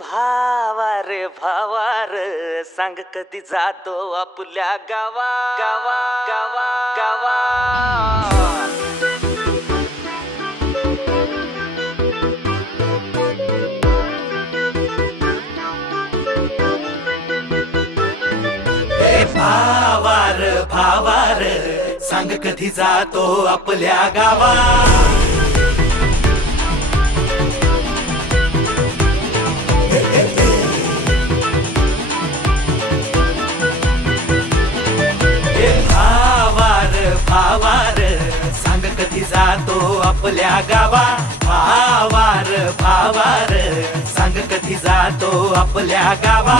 भावार सांग कधी जातो आपल्या गावा गावा गावा गावा. भावार सांग कधी जातो आपल्या गावा. भावार सांग कधी जातो आपल्या गावा. भावार सांग कधी जातो आपल्या गावा.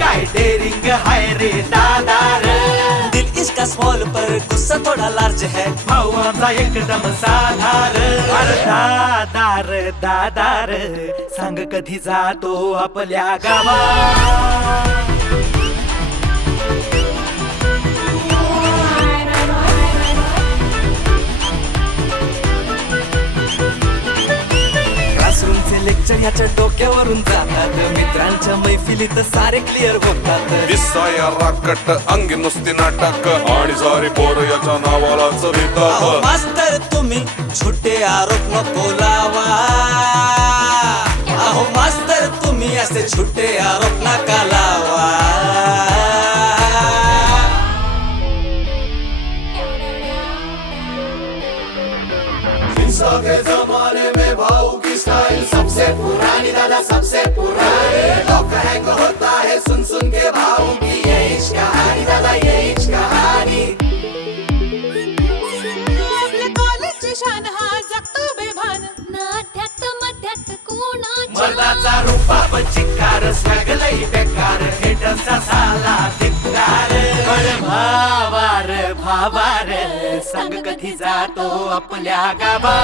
काय डेरिंग हाय रे दादार. दिल इसका स्मॉल पर गुस्सा थोड़ा लार्ज है. भावाचा एकदम साधार. दादार सांग कधी जातो आपल्या गावा. लेक्चर ह्याच्या डोक्यावरून जातात. मित्रांच्या मैफिलीत सारे क्लिअर होतात. दिसाया राकट अंगी नुसती नाटक आणि सारी पोर याच्या नावालाच लिहितात. मास्तर तुम्ही छोटे आरोप नको लावा. अहो मास्तर तुम्ही असे छोटे आरोप नका लावा. के जमाने में भाऊ की स्टाइल सबसे पुरानी दादा सबसे पुरानी. लोग हैंग होता है सुन सुन के भाऊ की ये इश्क कहानी दादा ये इश्क कहानी. आपल्या कॉलेजची शान हा जगतो बेभान. नाट्यात मध्यात कोणाची मर्दाचा रूपाप चिकार सगळंही बेकार. हेटरचा साला धिक्कार. भावार सांग कधी जातो आपल्या गावा.